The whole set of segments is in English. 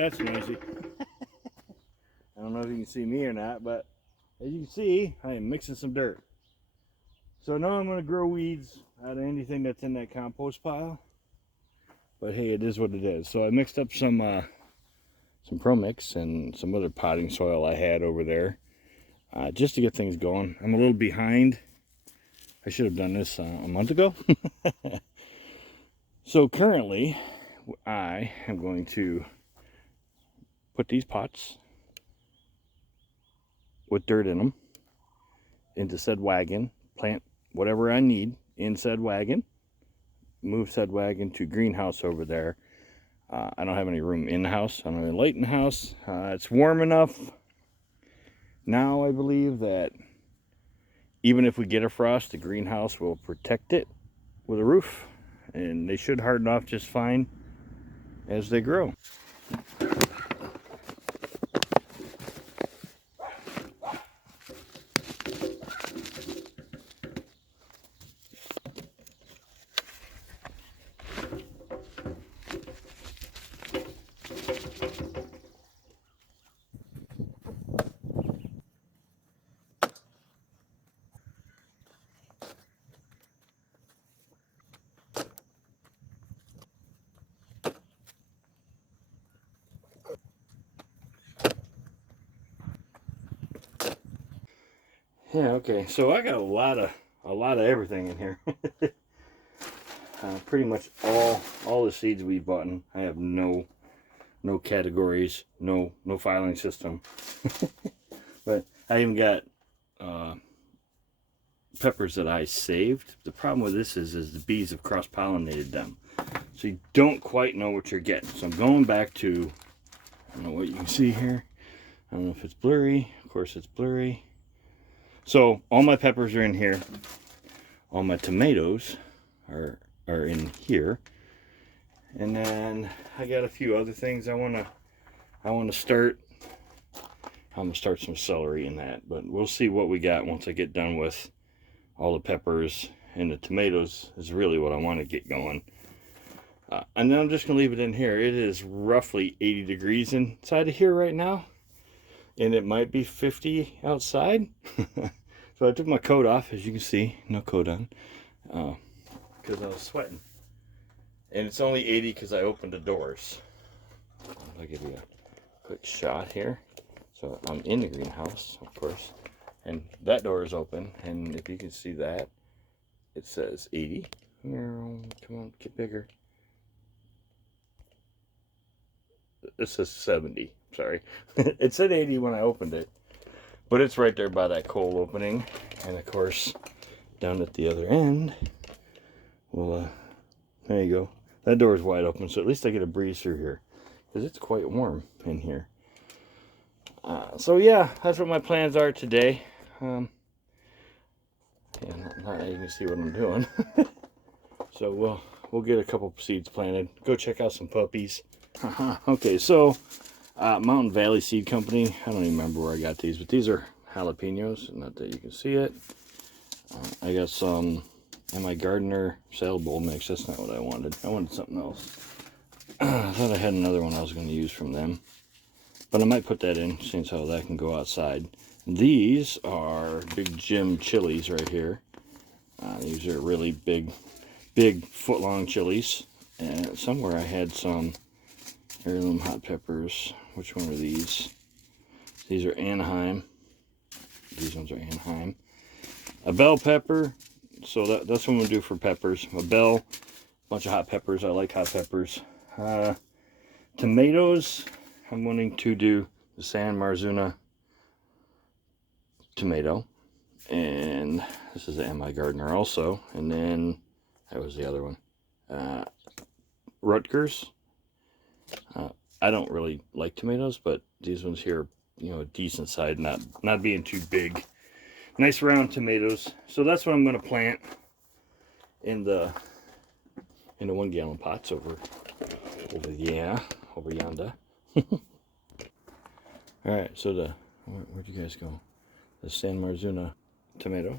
that's noisy. I don't know if you can see me or not, but as you can see, I am mixing some dirt. So now I'm going to grow weeds out of anything that's in that compost pile. But hey, it is what it is. So I mixed up some Pro Mix and some other potting soil I had over there, just to get things going. I'm a little behind. I should have done this a month ago. So currently, I am going to put these pots with dirt in them into said wagon, plant whatever I need in said wagon, move said wagon to greenhouse over there. I don't have any room in the house. I don't have any light in the house. It's warm enough now, I believe, that even if we get a frost, the greenhouse will protect it with a roof, and they should harden off just fine as they grow. Yeah, okay, so I got a lot of everything in here. Pretty much all the seeds we've bought. I have no categories, no filing system. But I even got peppers that I saved. The problem with this is the bees have cross-pollinated them, so you don't quite know what you're getting. So I'm going back to, I don't know what you can see here. I don't know if it's blurry. Of course it's blurry. So all my peppers are in here. All my tomatoes are in here. And then I got a few other things I want to start. I'm going to start some celery in that, but we'll see what we got once I get done with all the peppers, and the tomatoes is really what I want to get going. And then I'm just going to leave it in here. It is roughly 80 degrees inside of here right now, and it might be 50 outside. So I took my coat off, as you can see, no coat on, because I was sweating. And it's only 80 because I opened the doors. I'll give you a quick shot here. So I'm in the greenhouse, of course, and that door is open, and if you can see that, it says 80. Come on, get bigger. It says 70, sorry. It said 80 when I opened it, but it's right there by that coal opening. And of course, down at the other end, well, there you go. That door is wide open, so at least I get a breeze through here, because it's quite warm in here. So yeah, that's what my plans are today. Yeah, not you can see what I'm doing. So we'll get a couple seeds planted. Go check out some puppies. Okay, so Mountain Valley Seed Company. I don't even remember where I got these, but these are jalapenos. Not that you can see it. I got some My Gardener salad bowl mix. That's not what I wanted. I wanted something else. I thought I had another one I was going to use from them, but I might put that in, since how that can go outside. These are Big Jim chilies right here. These are really big foot-long chilies. And somewhere I had some heirloom hot peppers. Which one are these? These are Anaheim. These ones are Anaheim. A bell pepper. So that's what I'm going to do for peppers. A bell, bunch of hot peppers. I like hot peppers. Tomatoes. I'm wanting to do the San Marzuna tomato. And this is the My Gardener also. And then, that was the other one. Rutgers. I don't really like tomatoes, but these ones here, you know, a decent size, not being too big. Nice round tomatoes. So that's what I'm going to plant in the 1 gallon pots over yonder. All right, so where'd you guys go? The San Marzuna tomato.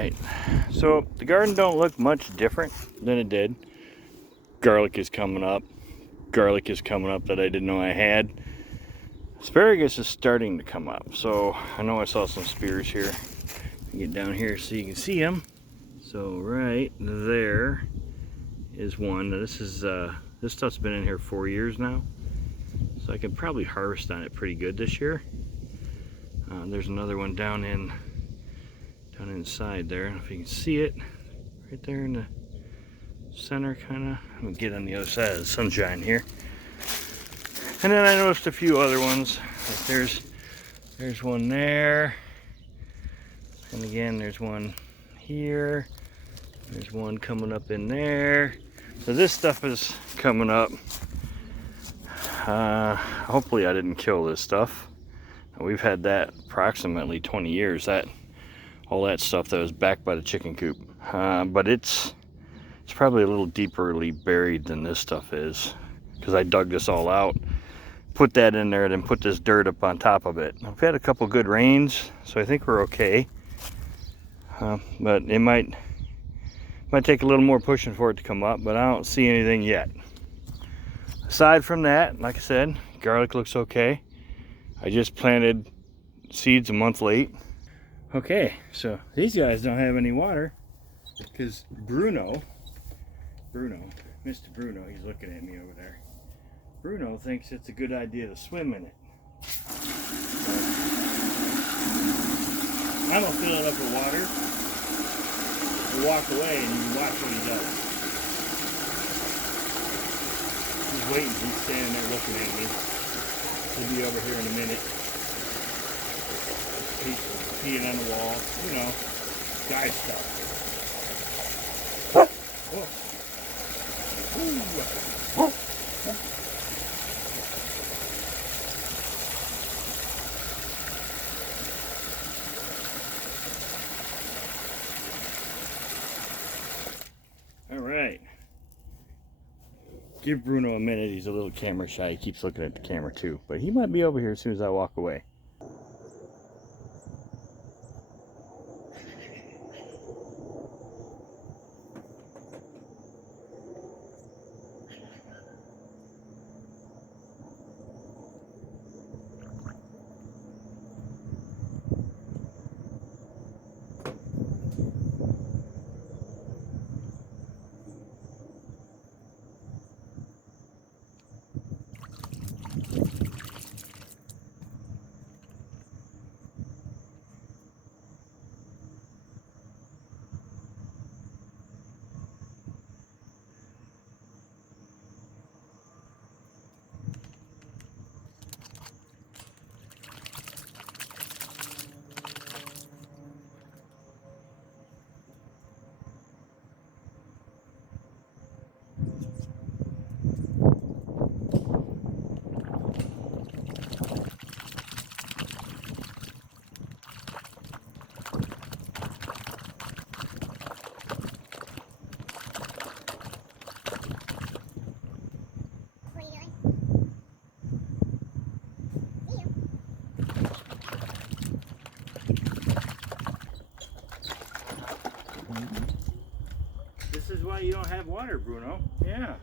right, so the garden don't look much different than it did. Garlic is coming up. Garlic is coming up that I didn't know I had. Asparagus is starting to come up. So I know I saw some spears here. Get down here so you can see them. So right there is one. This is this stuff's been in here 4 years now. So I can probably harvest on it pretty good this year. There's another one down inside there. I don't know if you can see it. Right there in the center, kind of. I'm gonna get on the other side of the sunshine here. And then I noticed a few other ones. Like there's one there. And again, there's one here. There's one coming up in there. So this stuff is coming up. Hopefully I didn't kill this stuff. We've had that approximately 20 years. All that stuff that was back by the chicken coop. But it's probably a little deeperly buried than this stuff is, because I dug this all out, put that in there, then put this dirt up on top of it. I've had a couple good rains, so I think we're okay. But it might take a little more pushing for it to come up, but I don't see anything yet. Aside from that, like I said, garlic looks okay. I just planted seeds a month late. Okay, so these guys don't have any water because Bruno, Mr. Bruno, he's looking at me over there. Bruno thinks it's a good idea to swim in it. So, I'm gonna fill it up with water. We'll walk away and you can watch what he does. He's waiting, he's standing there looking at me. He'll be over here in a minute. He's peeing on the wall, you know, guy stuff. Oh. All right. Give Bruno a minute. He's a little camera shy. He keeps looking at the camera too, but he might be over here as soon as I walk away. This is why you don't have water, Bruno. Yeah.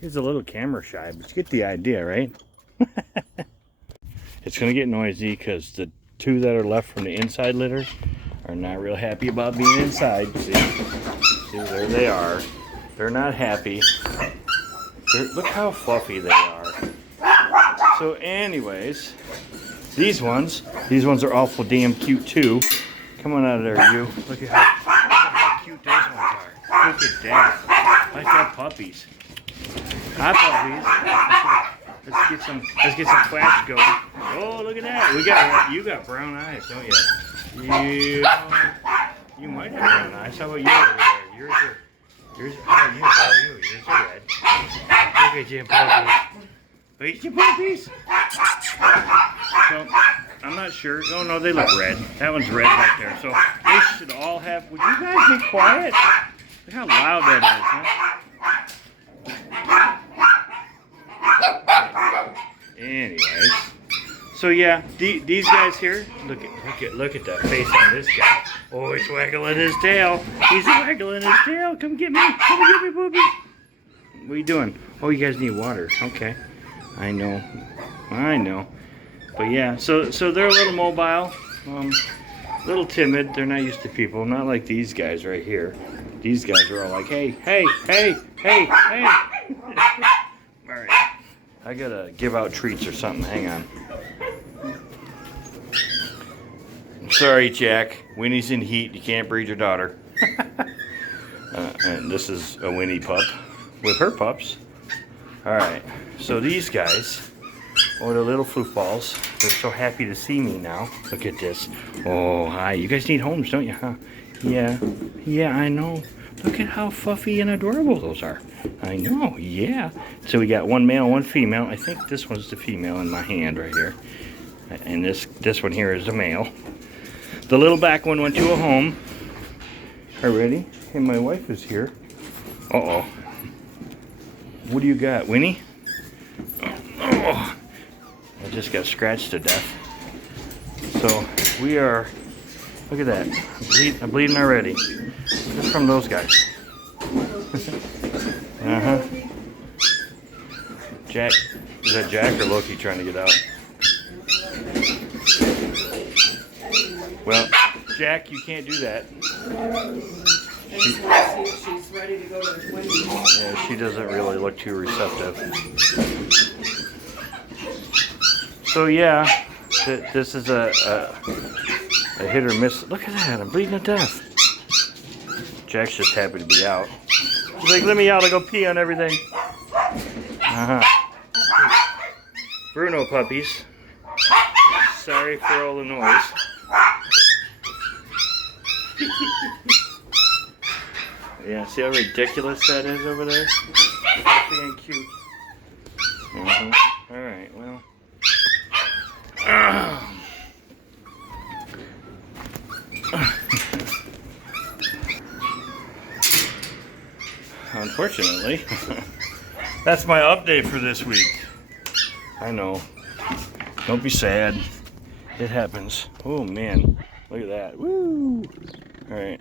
He's a little camera shy, but you get the idea, right? It's going to get noisy because the two that are left from the inside litter are not real happy about being inside. See, there they are. They're not happy. Look how fluffy they are. So anyways, these ones are awful damn cute too. Come on out of there, you. Look at how cute those ones are. Look at that. Like that puppies. Hi puppies. Let's get some flash going. Oh, look at that. You got brown eyes, don't you? You might have brown eyes. How about you over there? How are you? Yours are red. Look at you, puppies. Look at you, puppies. So, I'm not sure. Oh no, they look red. That one's red back there. So they should all have. Would you guys be quiet? Look how loud that is, huh? Anyways, So yeah, these guys here, look at that face on this guy. Oh, he's waggling his tail. He's waggling his tail. Come get me. Come get me, Booby. What are you doing? Oh, you guys need water. Okay. I know. But yeah, so they're a little mobile, a little timid. They're not used to people. Not like these guys right here. These guys are all like, hey, hey, hey, hey, hey. All right. I gotta give out treats or something. Hang on. Sorry, Jack. Winnie's in heat. You can't breed your daughter. And this is a Winnie pup with her pups. All right. So these guys, oh, they're little footballs. They're so happy to see me now. Look at this. Oh, hi. You guys need homes, don't you, huh? Yeah. Yeah, I know. Look at how fluffy and adorable those are. I know. Yeah. So we got one male, one female. I think this one's the female in my hand right here. And this one here is the male. The little back one went to a home. Already. And my wife is here. Uh-oh. What do you got, Winnie? Oh, I just got scratched to death. So we are, look at that. I'm bleeding already. Just from those guys. Uh-huh. Jack, is that Jack or Loki trying to get out? Well, Jack, you can't do that. She's ready to go to 20. Yeah, she doesn't really look too receptive. So yeah, this is a hit or miss. Look at that, I'm bleeding to death. Jack's just happy to be out. He's like, let me out, I'll go pee on everything. Uh-huh. Bruno puppies. Sorry for all the noise. Yeah, see how ridiculous that is over there? Happy and cute. Alright, well. Unfortunately, that's my update for this week. I know. Don't be sad. It happens. Oh man, look at that. Woo! Alright.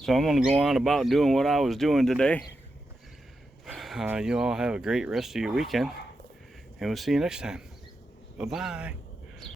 So I'm going to go on about doing what I was doing today. You all have a great rest of your weekend. And we'll see you next time. Bye-bye.